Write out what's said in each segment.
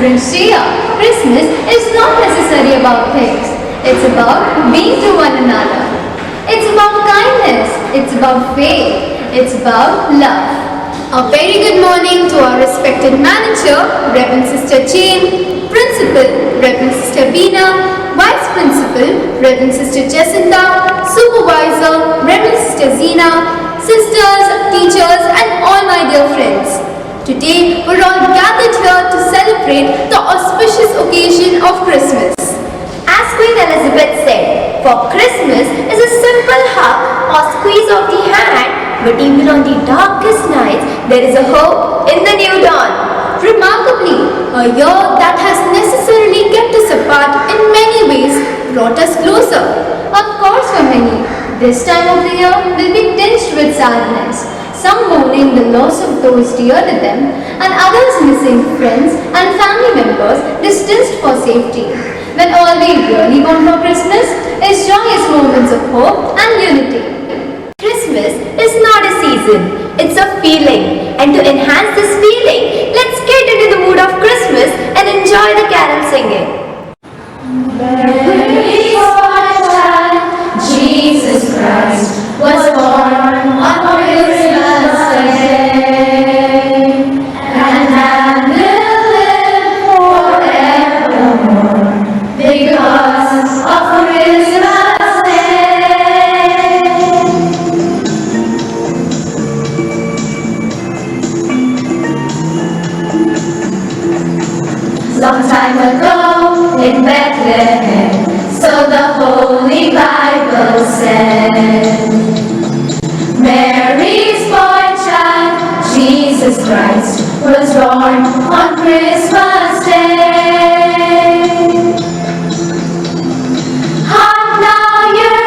Reverend Shreya, Christmas is not necessarily about things. It's about being to one another. It's about kindness. It's about faith. It's about love. A very good morning to our respected manager, Reverend Sister Jane, Principal, Reverend Sister Veena, Vice Principal, Reverend Sister Jacinta, Supervisor, Reverend Sister Zina, sisters, teachers and all my dear friends. Today we're all gathered here to celebrate the auspicious occasion of Christmas. As Queen Elizabeth said, for Christmas is a simple hug or squeeze of the hand, but even on the darkest nights, there is a hope in the new dawn. Remarkably, a year that has necessarily kept us apart in many ways brought us closer. Of course, for many, this time of the year will be tinged with sadness. Some mourning the loss of those dear to them, and others missing friends and family members distanced for safety. When all we really want for Christmas is joyous moments of hope and unity. Christmas is not a season, it's a feeling. And to enhance this feeling, let's get into the mood of Christmas and enjoy the carol singing. Jesus Christ was born on Christmas Day, and man will live forevermore because of Christmas Day. Long time ago in Bethlehem, so the Holy Bible said, Mary's boy child, Jesus Christ, was born on Christmas Day. Hark now, hear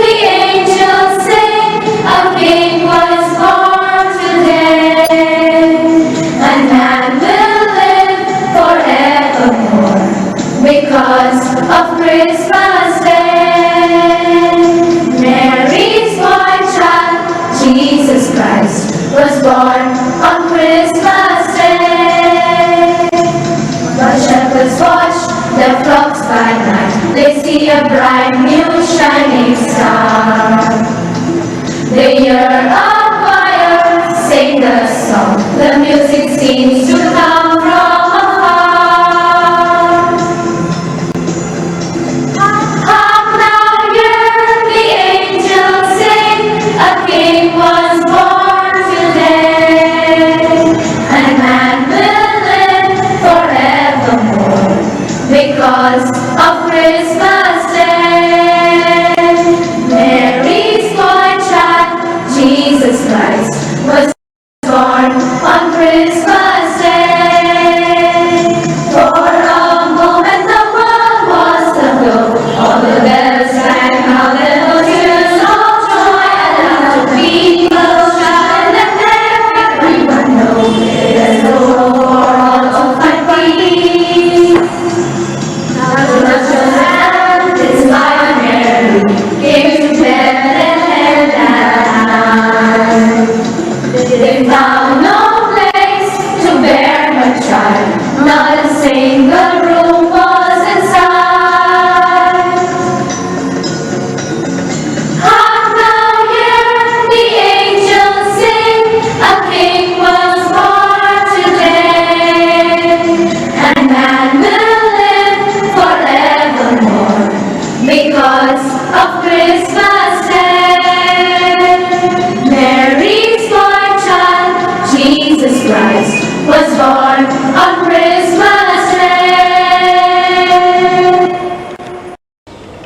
the angels sing, a king was born today, and man will live forevermore because of Christmas Day. Mary's boy child, Jesus Christ, was born on Christmas Day. The shepherds watch their flocks by night, they see a bright new shining star. They hear a choir sing the song, the music seems to come from afar. Hark now, hear the angels sing, a king was born today, and man will live forevermore because of Christmas Day. Mary's boy child, Jesus Christ, was born on Christmas Day. For a moment the world was aglow, all the bells rang, hallelujah, of joy and love. People shine and everyone know there's no for all to find peace. Now the natural land is by Mary, came to Bethlehem that night. They found no place to bear her child, not a single room was inside. Hark now, hear the angels sing, a king was born today, and man will live forevermore because of Christmas Day. Mary's boy child, Jesus Christ, was born on Christmas Day.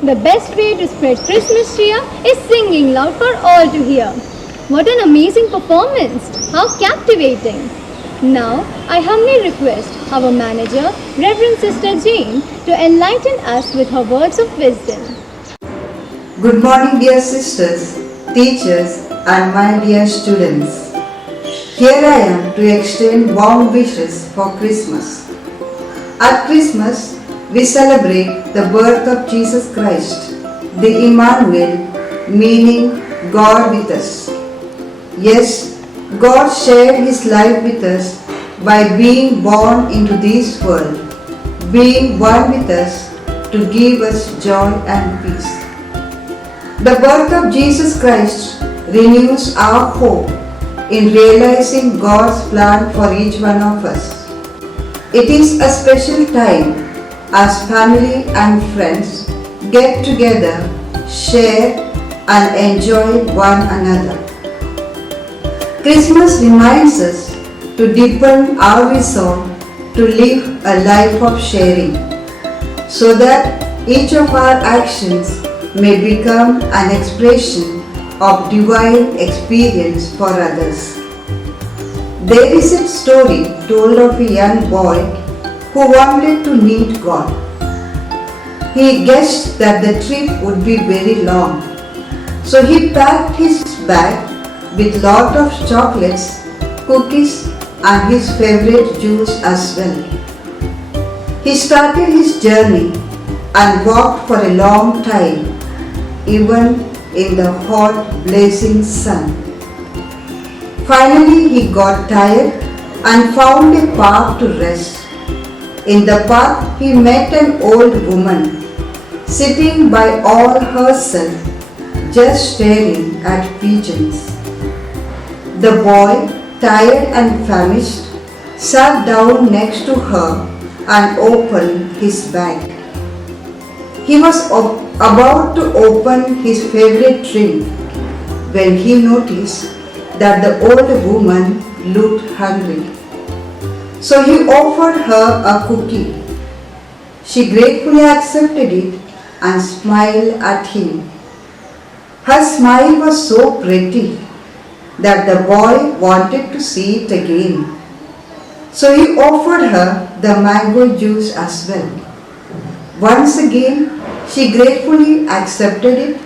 The best way to spread Christmas cheer is singing loud for all to hear. What an amazing performance! How captivating! Now, I humbly request our manager, Reverend Sister Jane, to enlighten us with her words of wisdom. Good morning, dear sisters, teachers, and my dear students. Here I am to extend warm wishes for Christmas. At Christmas, we celebrate the birth of Jesus Christ, the Emmanuel, meaning God with us. Yes, God shared His life with us by being born into this world. being one with us to give us joy and peace. The birth of Jesus Christ renews our hope in realizing God's plan for each one of us. It is a special time as family and friends get together, share and enjoy one another. Christmas reminds us to deepen our resolve to live a life of sharing, so that each of our actions may become an expression of divine experience for others. There is a story told of a young boy who wanted to meet God. He guessed that the trip would be very long, so he packed his bag with lot of chocolates, cookies and his favorite juice as well. He started his journey and walked for a long time, even in the hot blazing sun. Finally he got tired and found a park to rest. In the park he met an old woman sitting by all herself, just staring at pigeons. The boy, tired and famished, sat down next to her and opened his bag. He was about to open his favorite drink when he noticed that the old woman looked hungry. So he offered her a cookie. She gratefully accepted it and smiled at him. Her smile was so pretty that the boy wanted to see it again. So he offered her the mango juice as well. Once again, she gratefully accepted it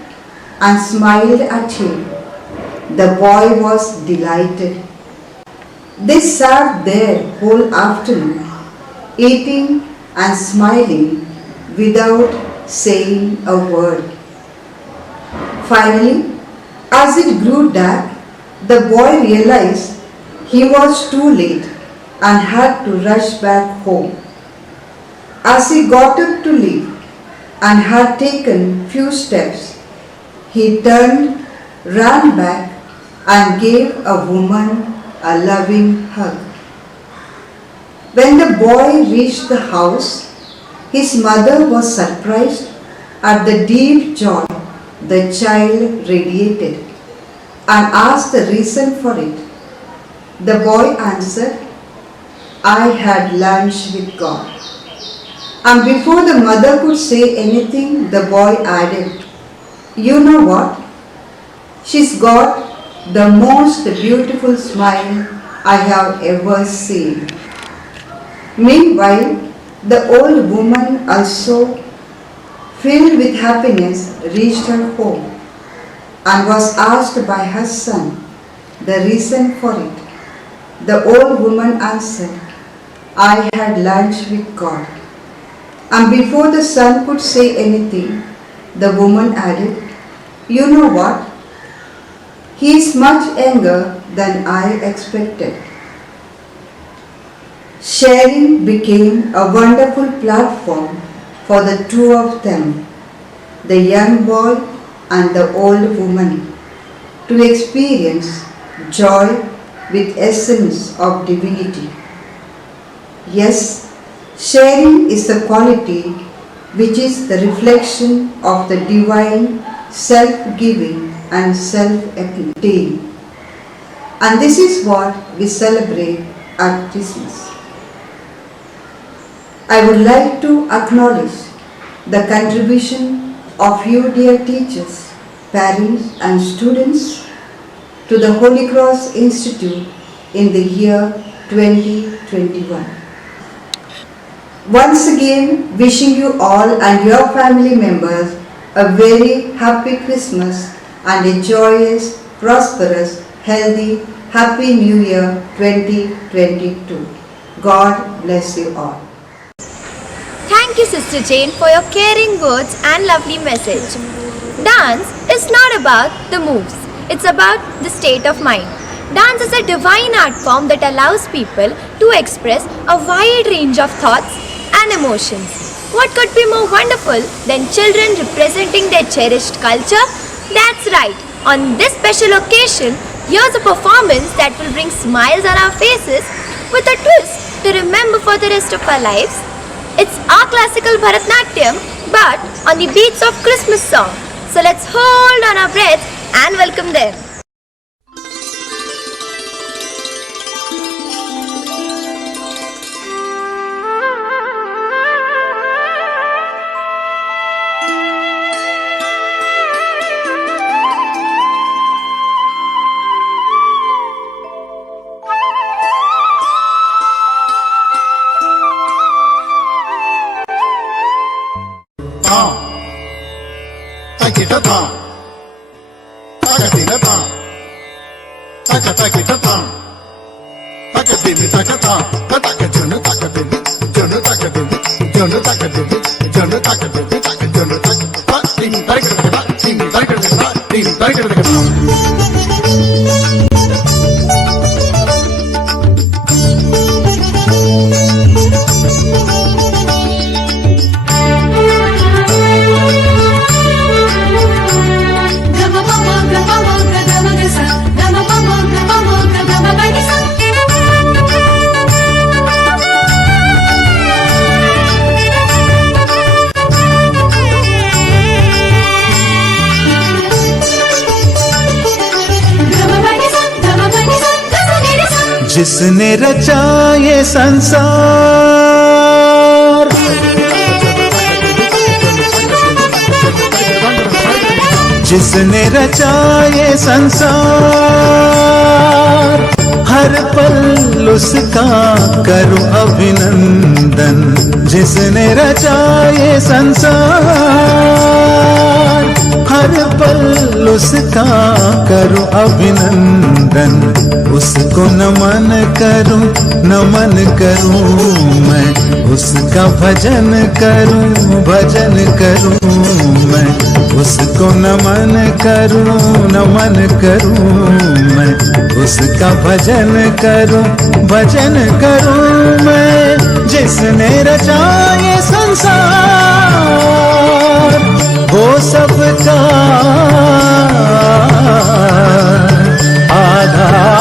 and smiled at him. The boy was delighted. They sat there whole afternoon, eating and smiling without saying a word. Finally, as it grew dark, the boy realized he was too late and had to rush back home. As he got up to leave and had taken few steps, he turned, ran back and gave a woman a loving hug. When the boy reached the house, his mother was surprised at the deep joy the child radiated and asked the reason for it. The boy answered, "I had lunch with God." And before the mother could say anything, the boy added, "You know what? She's got the most beautiful smile I have ever seen." Meanwhile, the old woman also, filled with happiness, reached her home and was asked by her son the reason for it. The old woman answered, "I had lunch with God." And before the son could say anything, the woman added, "You know what? He is much younger than I expected." Sharing became a wonderful platform for the two of them, the young boy and the old woman, to experience joy with essence of divinity. Yes, sharing is the quality which is the reflection of the divine self-giving and self-attain. And this is what we celebrate at Christmas. I would like to acknowledge the contribution of you dear teachers, parents and students to the Holy Cross Institute in the year 2021. Once again, wishing you all and your family members a very happy Christmas and a joyous, prosperous, healthy, happy New Year 2022. God bless you all. Thank you, Sister Jane, for your caring words and lovely message. Dance is not about the moves, it's about the state of mind. Dance is a divine art form that allows people to express a wide range of thoughts, and emotions. What could be more wonderful than children representing their cherished culture? That's right. On this special occasion, here's a performance that will bring smiles on our faces with a twist to remember for the rest of our lives. It's our classical Bharatnatyam, but on the beats of Christmas song. So let's hold on our breath and welcome them. जिसने रचा ये संसार, जिसने रचा ये संसार, हर पल उसका करूं अभिनंदन। जिसने रचा ये संसार, हर पल उसका करूं अभिनंदन। उसको नमन करूं मैं, उसका भजन करूं मैं। उसको नमन करूं मैं, उसका भजन करूं मैं। जिसने रचा ये संसार, वो सबका आधार।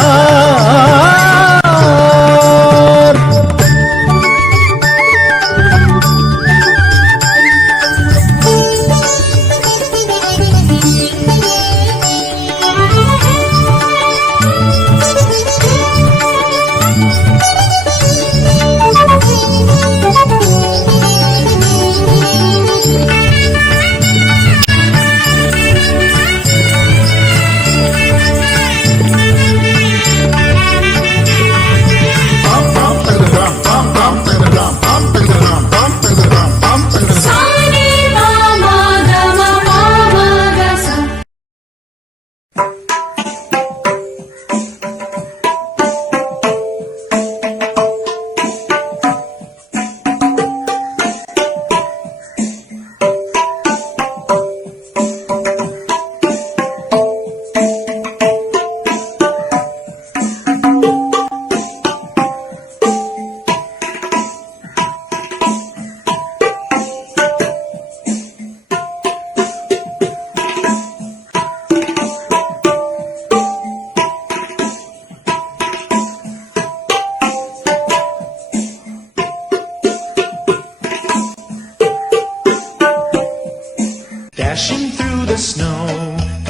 Dashing through the snow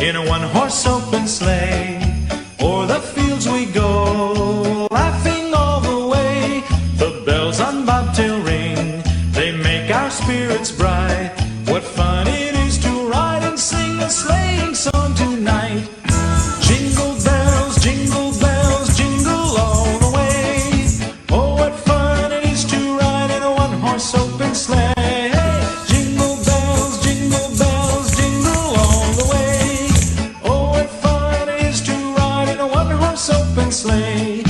in a one-horse open sleigh, o'er the fields we go, laughing all the way. The bells on bobtail ring, they make our spirits bright. What fun it is to ride and sing a sleighing song tonight. Jingle bells, jingle all the way. Oh, what fun it is to ride in a one-horse open sleigh. Open sleigh.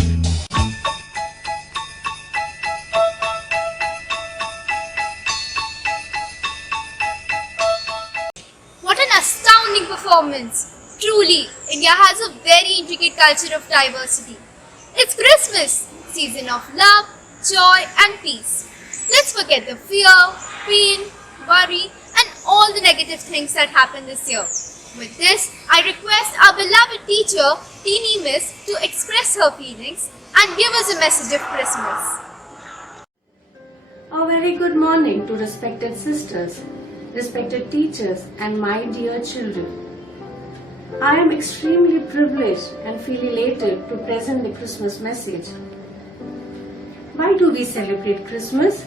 What an astounding performance! Truly, India has a very intricate culture of diversity. It's Christmas, season of love, joy and peace. Let's forget the fear, pain, worry, and all the negative things that happened this year. With this, I request our beloved teacher, Teeny Miss, to express her feelings and give us a message of Christmas. A very good morning to respected sisters, respected teachers, and my dear children. I am extremely privileged and feel elated to present the Christmas message. Why do we celebrate Christmas?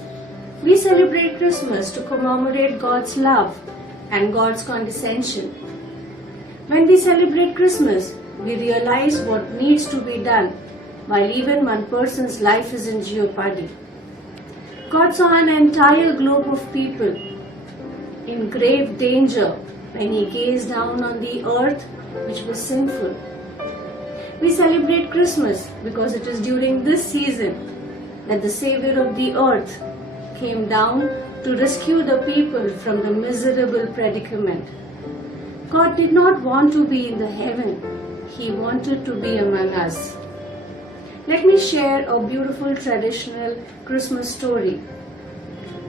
We celebrate Christmas to commemorate God's love and God's condescension. When we celebrate Christmas, we realize what needs to be done while even one person's life is in jeopardy. God saw an entire globe of people in grave danger when He gazed down on the earth which was sinful. We celebrate Christmas because it is during this season that the Savior of the earth came down to rescue the people from the miserable predicament. God did not want to be in the heaven. He wanted to be among us. Let me share a beautiful traditional Christmas story.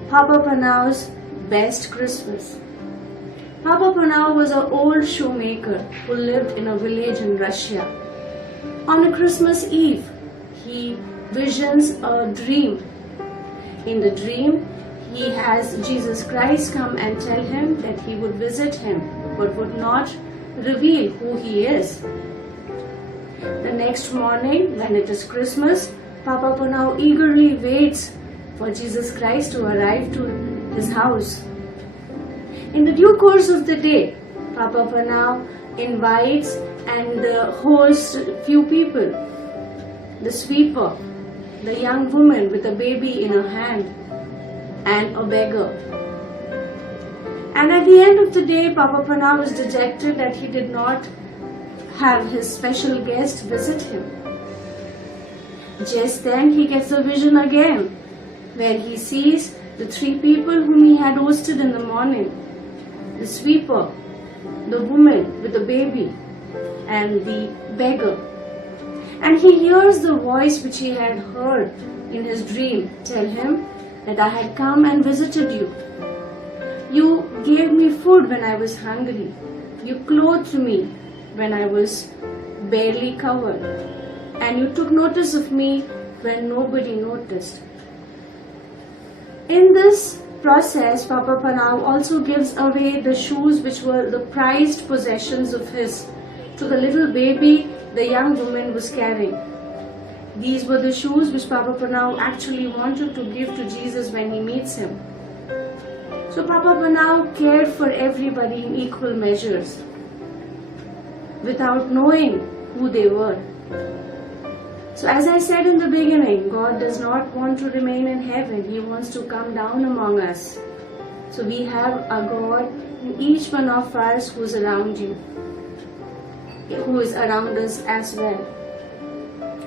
Papa Panau's Best Christmas. Papa Panau was an old shoemaker who lived in a village in Russia. On a Christmas Eve, he visions a dream. In the dream, he has Jesus Christ come and tell him that he would visit him but would not reveal who he is. The next morning, when it is Christmas, Papa Panau eagerly waits for Jesus Christ to arrive to his house. In the due course of the day, Papa Panau invites and hosts few people. The sweeper, the young woman with a baby in her hand, and a beggar. And at the end of the day, Papa Panau was dejected that he did not have his special guest visit him. Just then he gets a vision again, where he sees the three people whom he had hosted in the morning: the sweeper, the woman with the baby, and the beggar. And he hears the voice which he had heard in his dream tell him that I had come and visited you. You gave me food when I was hungry. You clothed me when I was barely covered. And you took notice of me when nobody noticed. In this process, Papa Panau also gives away the shoes which were the prized possessions of his to the little baby the young woman was carrying. These were the shoes which Papa Panau actually wanted to give to Jesus when he meets him. So Papa Panau cared for everybody in equal measures, without knowing who they were. So as I said in the beginning, God does not want to remain in heaven. He wants to come down among us. So we have a God in each one of us who is around you, who is around us as well.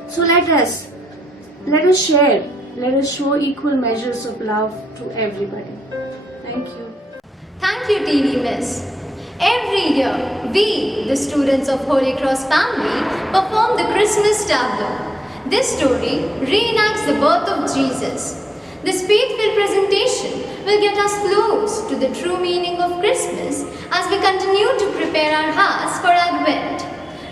So let us share, let us show equal measures of love to everybody. Thank you. Thank you, Teeny Miss. Every year, we, the students of Holy Cross family, perform the Christmas tableau. This story reenacts the birth of Jesus. This faithful presentation will get us close to the true meaning of Christmas as we continue to prepare our hearts for Advent.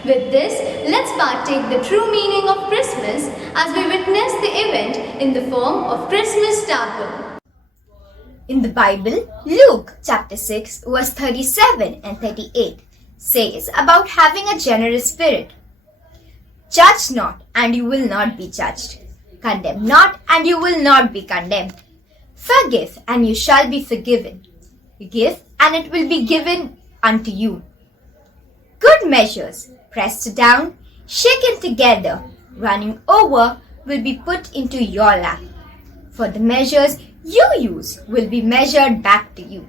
With this, let's partake the true meaning of Christmas as we witness the event in the form of Christmas tableau. In the Bible, Luke chapter 6 verse 37 and 38 says about having a generous spirit. Judge not, and you will not be judged. Condemn not, and you will not be condemned. Forgive, and you shall be forgiven. Give, and it will be given unto you. Good measures, pressed down, shaken together, running over, will be put into your lap. For the measures you use will be measured back to you.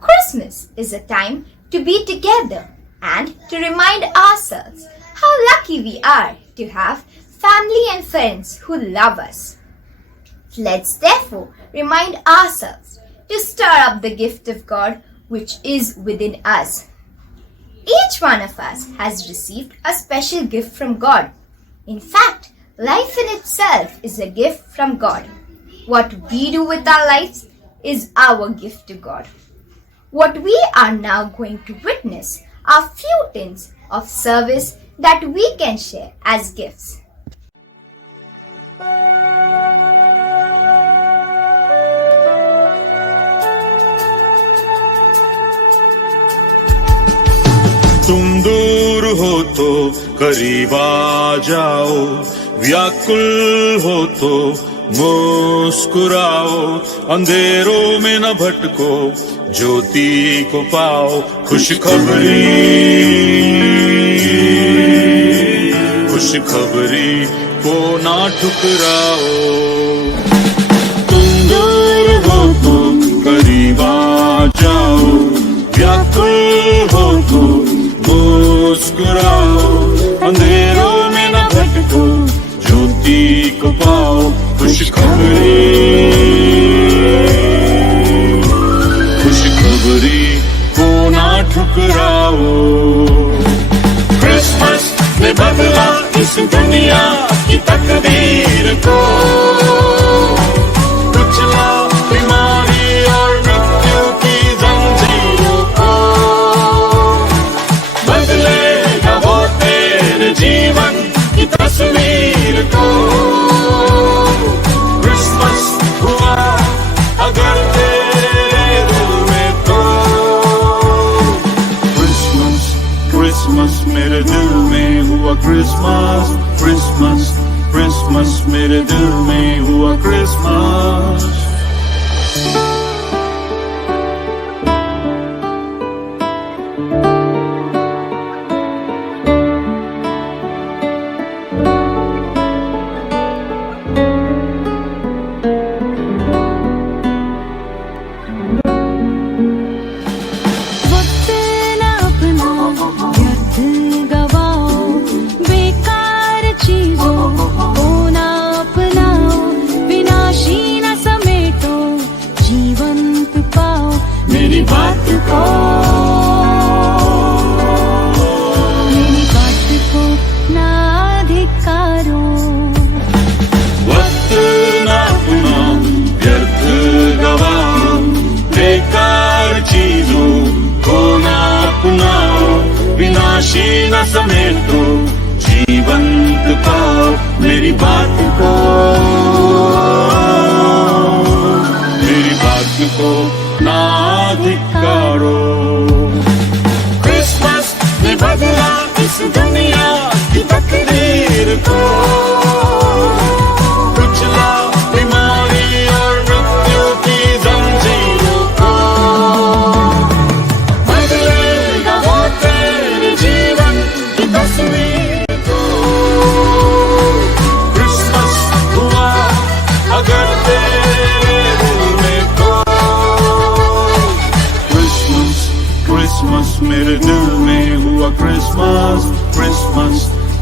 Christmas is a time to be together and to remind ourselves how lucky we are to have family and friends who love us. Let's therefore remind ourselves to stir up the gift of God which is within us. Each one of us has received a special gift from God. In fact, life in itself is a gift from God. What we do with our lives is our gift to God. What we are now going to witness are few tints of service that we can share as gifts. तुम दूर हो तो करीब आ जाओ, व्याकुल हो तो मुस्कुराओ, अंधेरों में न भटको, ज्योति को पाओ, खुशखबरी को ना ठुकराओ। तुम दूर हो तो करीब आ जाओ, व्याकुल हो तो मुस्कुराओ, अंधेरों में न भटको, ज्योति को पाओ, खुशखबरी को ना ठुकराओ। क्रिसमस ने बदला इस दुनिया की तकदीर को, कुचला बीमारी और मृत्यु की जंजीरों को, बदलेगा वो तेरे जीवन की तस्वीर को। क्रिसमस हुआ अगर तेरे दिल में तो, क्रिसमस मेरे दिल में हुआ क्रिसमस, क्रिसमस मेरे दिल में हुआ क्रिसमस। न समेटो, जीवंत पाओ, मेरी बात को ना धिक्कारो। क्रिसमस ने बदला इस दुनिया की तकदीर को, कुचला बीमारी और मृत्यु की जंजीरों को, बदलेगा वो तेरे जीवन की तस्वीर को। क्रिसमस हुआ अगर तेरे दिल में तो, क्रिसमस मेरे दिल में हुआ क्रिसमस,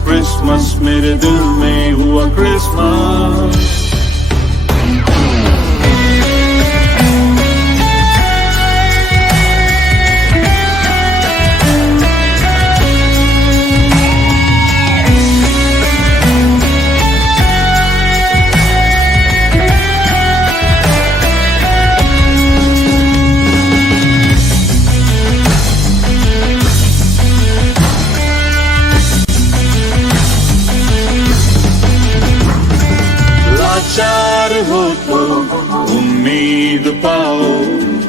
क्रिसमस मेरे दिल में हुआ क्रिसमस। लाचार हो तो उम्मीद पाओ,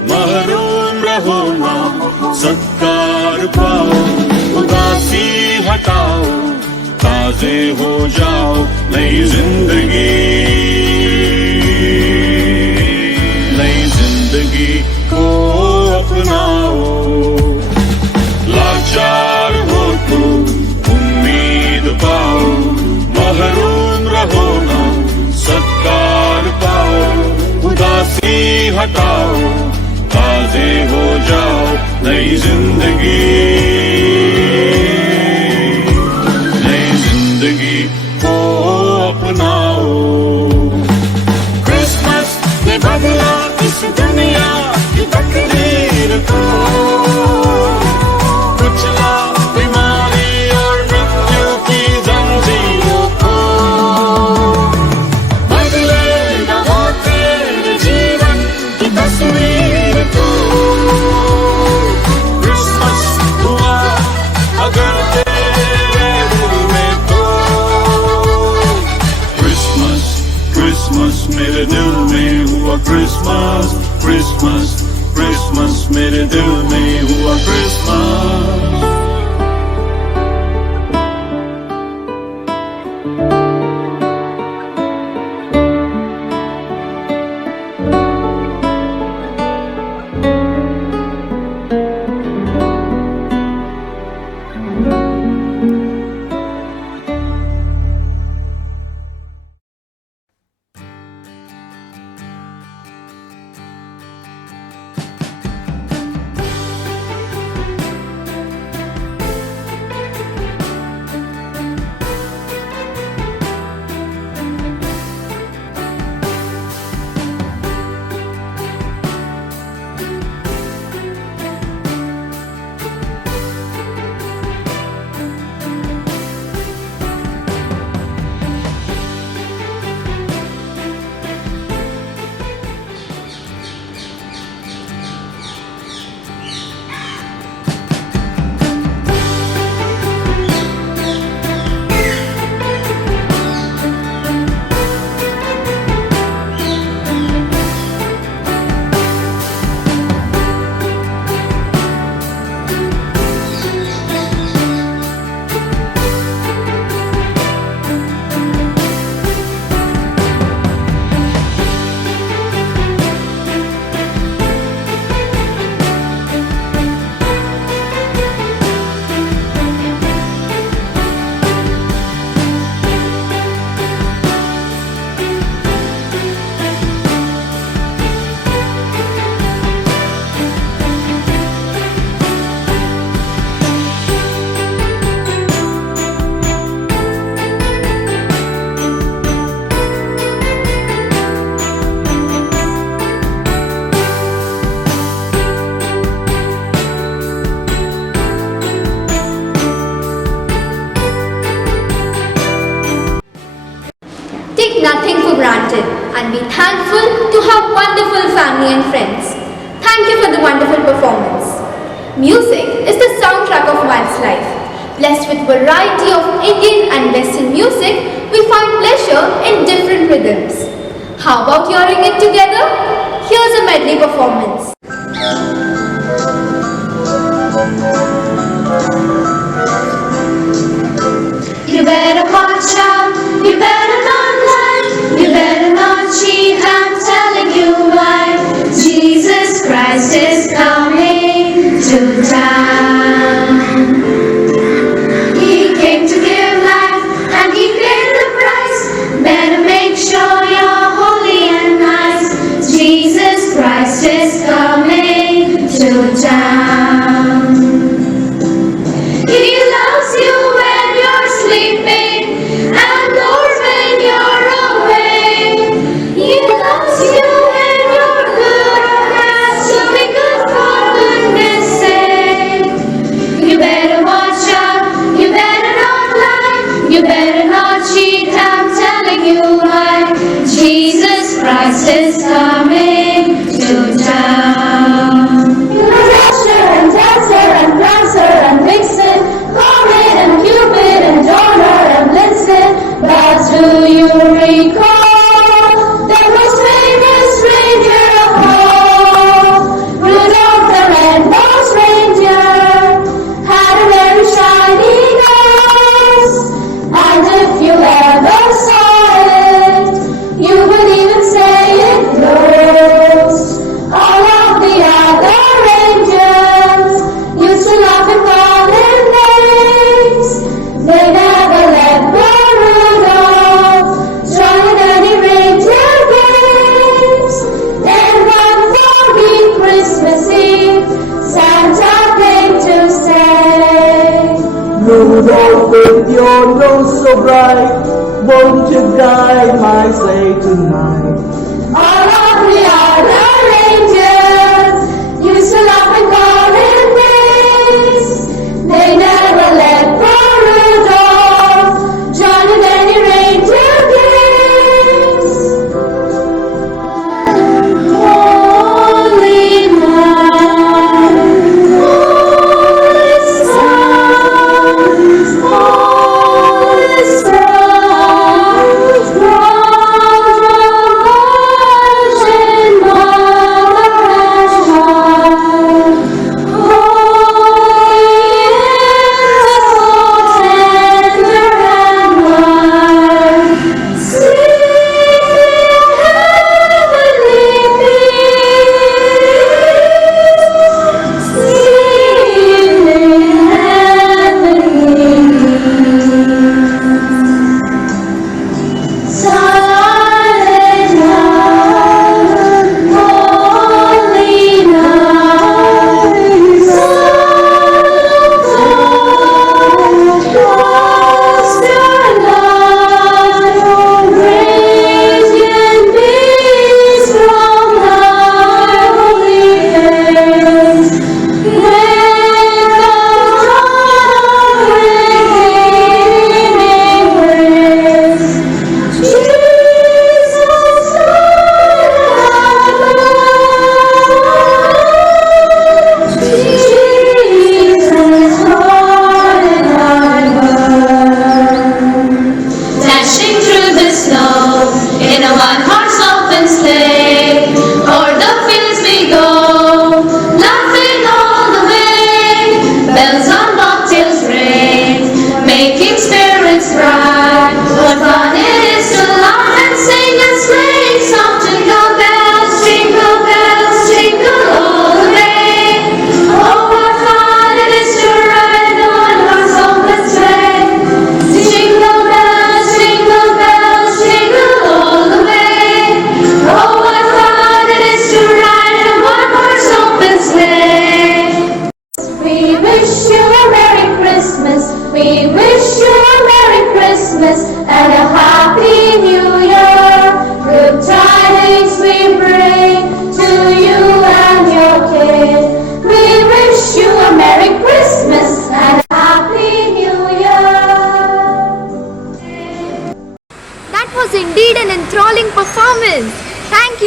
महरूम रहो ना सत्कार पाओ, उदासी हटाओ, ताजे हो जाओ, नई जिंदगी को अपनाओ। लाचार हो तो उम्मीद पाओ, महरूम रहो ना सत्कार पाओ, उदासी हटाओ, ताजे हो जाओ, नई जिंदगी को अपनाओ। क्रिसमस ने बदला इस दुनिया की तकदीर को, कुचला बीमारी और मृत्यु की जंजीरों को, बदलेगा वो तेरे क्रिसमस मेरे दिल में हुआ क्रिसमस, क्रिसमस क्रिसमस मेरे दिल में हुआ Christmas. Take nothing for granted and be thankful to have wonderful family and friends. Thank you for the wonderful performance. Music is the soundtrack of one's life. Blessed with variety of Indian and Western music, we find pleasure in different rhythms. How about hearing it together? Here's a medley performance. You better watch out, you better not lie, you better not cheat, I'm telling you why. Jesus Christ is coming to town. He came to give life and he paid the price. Better make sure you're holy and nice. Jesus Christ is coming to town. He loves you when you're sleeping and knows when you're awake. He loves you when you're good or bad, so be good for goodness sake. You better watch out, you better not lie, you better not cheat, I'm telling you why. Jesus Christ is coming to town. Dasher and Dancer and Prancer and Vixen, Comet and Cupid and Donner and Blitzen. But do you recall the most famous reindeer of all? Rudolph the red-nosed reindeer had a very shiny nose, and if you ever saw it, you would even say it glows. All of the other reindeers used to laugh and call him names. They never let poor Rudolph join any reindeer games. Then one foggy Christmas Eve, Santa came to say, Rudolph, with your nose so bright, won't you guide my sleigh tonight? all of the other reindeers used to laugh and call him names. They never let poor Rudolph join in any reindeer games. Holy night, holy stars, holy stars,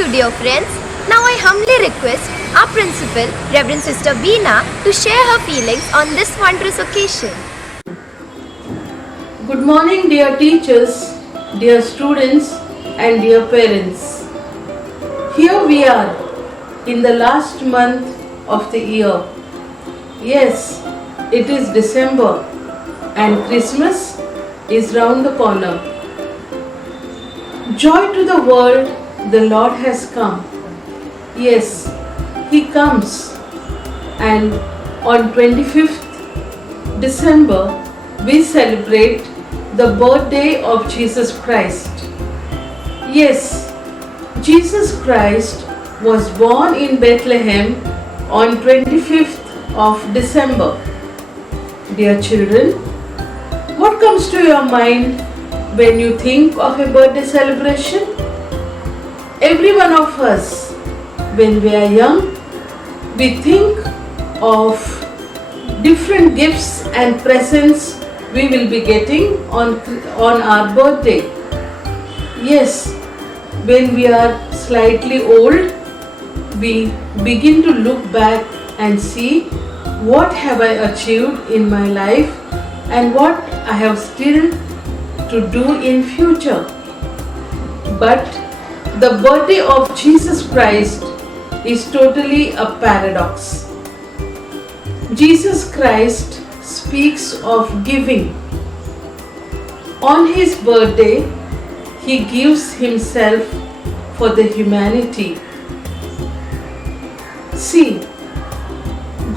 you, dear friends. Now I humbly request our principal, Reverend Sister Veena, to share her feelings on this wondrous occasion. Good morning, dear teachers, dear students, and dear parents. Here we are in the last month of the year. Yes, it is December and Christmas is round the corner. Joy to the world, the Lord has come. Yes, He comes. And on 25th December, we celebrate the birthday of Jesus Christ. Yes, Jesus Christ was born in Bethlehem on 25th of December. Dear children, what comes to your mind when you think of a birthday celebration? Every one of us, when we are young, we think of different gifts and presents we will be getting on our birthday. Yes, when we are slightly old, we begin to look back and see what have I achieved in my life and what I have still to do in future. But the birthday of Jesus Christ is totally a paradox. Jesus Christ speaks of giving. On His birthday, He gives Himself for the humanity. See,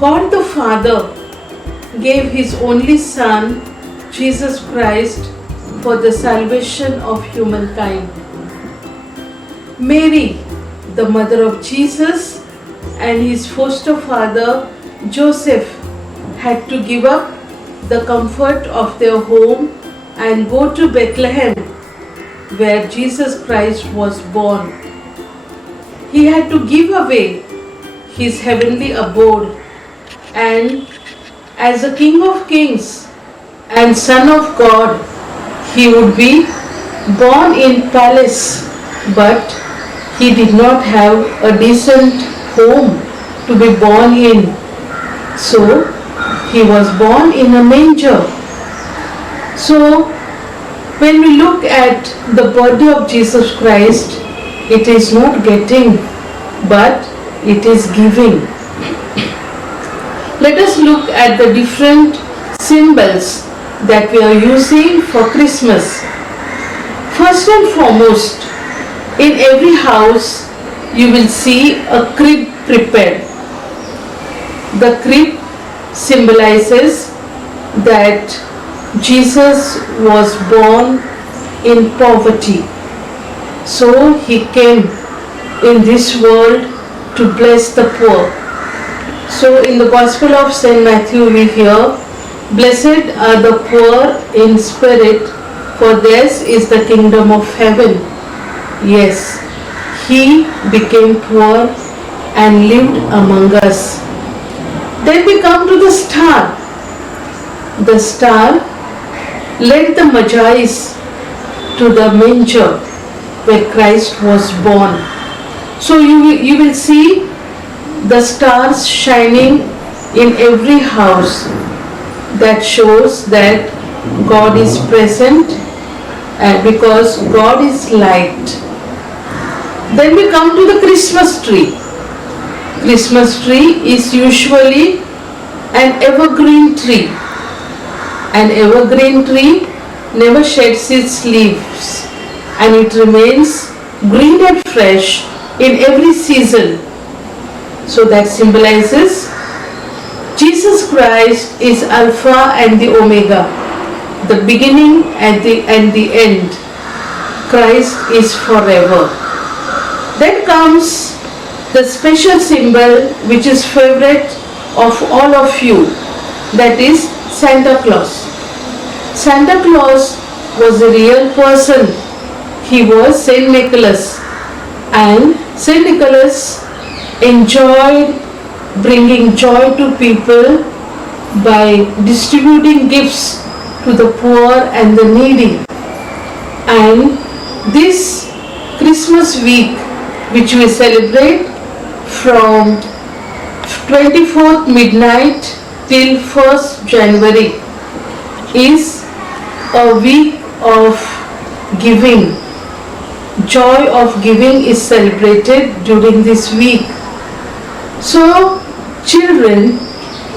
God the Father gave His only Son, Jesus Christ, for the salvation of humankind. Mary, the mother of Jesus, and His foster father, Joseph, had to give up the comfort of their home and go to Bethlehem, where Jesus Christ was born. He had to give away His heavenly abode, and as a King of Kings and Son of God, He would be born in palace, but He did not have a decent home to be born in. So He was born in a manger. So when we look at the birthday of Jesus Christ, it is not getting, but it is giving. Let us look at the different symbols that we are using for Christmas. First and foremost, in every house you will see a crib prepared. The crib symbolizes that Jesus was born in poverty. So He came in this world to bless the poor. So in the Gospel of St. Matthew we hear, "Blessed are the poor in spirit, for theirs is the kingdom of heaven." Yes, He became poor and lived among us. Then we come to the star. The star led the Magi's to the manger where Christ was born. So you will see the stars shining in every house. That shows that God is present, because God is light. Then we come to the Christmas tree. Christmas tree is usually an evergreen tree. An evergreen tree never sheds its leaves and it remains green and fresh in every season. So that symbolizes Jesus Christ is Alpha and the Omega, the beginning and the end. Christ is forever. Then comes the special symbol which is favorite of all of you, that is Santa Claus. Santa Claus was a real person. He was Saint Nicholas, and Saint Nicholas enjoyed bringing joy to people by distributing gifts to the poor and the needy. And this Christmas week which we celebrate from 24th midnight till 1st January, is a week of giving. Joy of giving is celebrated during this week. So, children,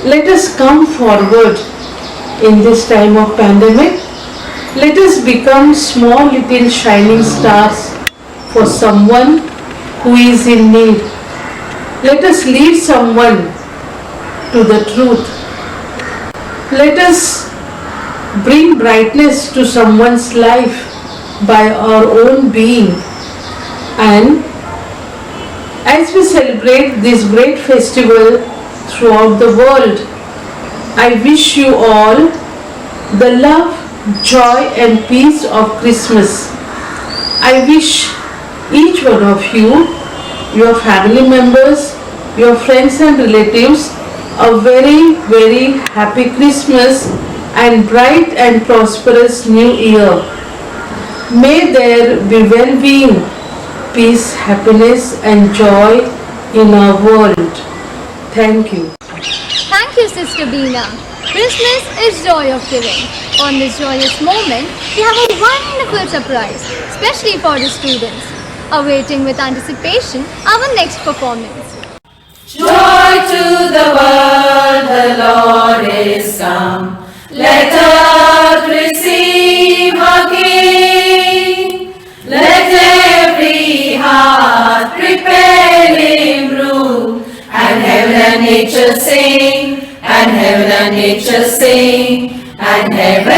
let us come forward in this time of pandemic. Let us become small little shining stars for someone who is in need. Let us lead someone to the truth. Let us bring brightness to someone's life by our own being. And as we celebrate this great festival throughout the world, I wish you all the love, joy and peace of Christmas. I wish each one of you, your family members, your friends and relatives a very, very happy Christmas and bright and prosperous New Year. May there be well-being, peace, happiness and joy in our world. Thank you. Thank you, Sister Beena. Christmas is joy of giving. On this joyous moment, we have a wonderful surprise, especially for the students, awaiting with anticipation our next performance. Joy to the world, the Lord is come. Let earth receive her King. Let every heart prepare him room. And heaven and nature sing, and heaven and nature sing, and heaven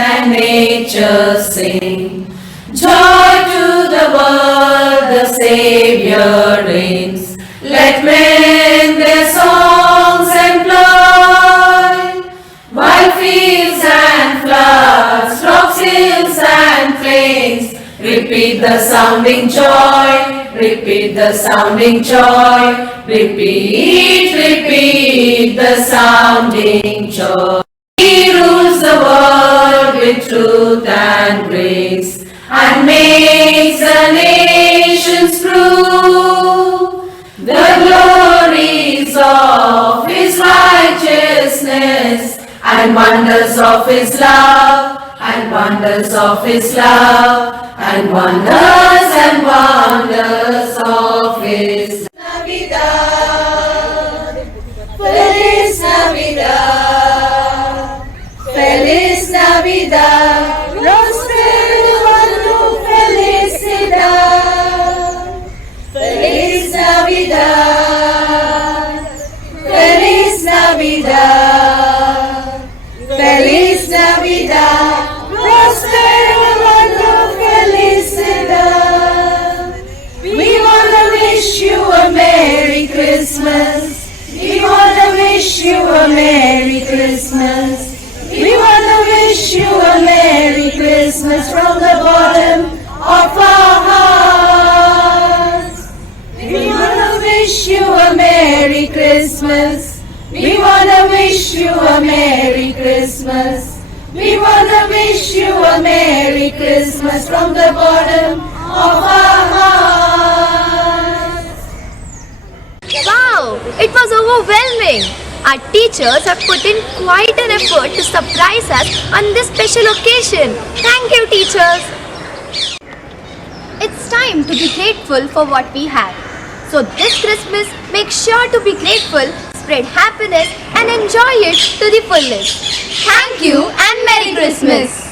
and nature sing. Joy to the world, the Savior reigns. Let men their songs employ, while fields and floods, rocks, hills and plains, repeat the sounding joy, repeat the sounding joy, repeat the sounding joy. He rules the world with truth and grace, and makes the nations prove the glories of his righteousness, and wonders of his love, and wonders of his love, and wonders of his Navidad, Feliz Navidad, Feliz Navidad, Prospero año, felicidad, Feliz Navidad, Feliz Navidad, Feliz Navidad, Prospero año, felicidad. We wanna wish you a Merry Christmas. We wanna wish you a Merry Christmas. We wanna wish you a Merry Christmas from the bottom of our hearts. We wanna wish you a Merry Christmas. We wanna wish you a Merry Christmas. We wanna wish you a Merry Christmas from the bottom of our hearts. Wow, it was overwhelming. Our teachers have put in quite an effort to surprise us on this special occasion. Thank you, teachers. It's time to be grateful for what we have. So this Christmas, make sure to be grateful, spread happiness and enjoy it to the fullest. Thank you and Merry Christmas.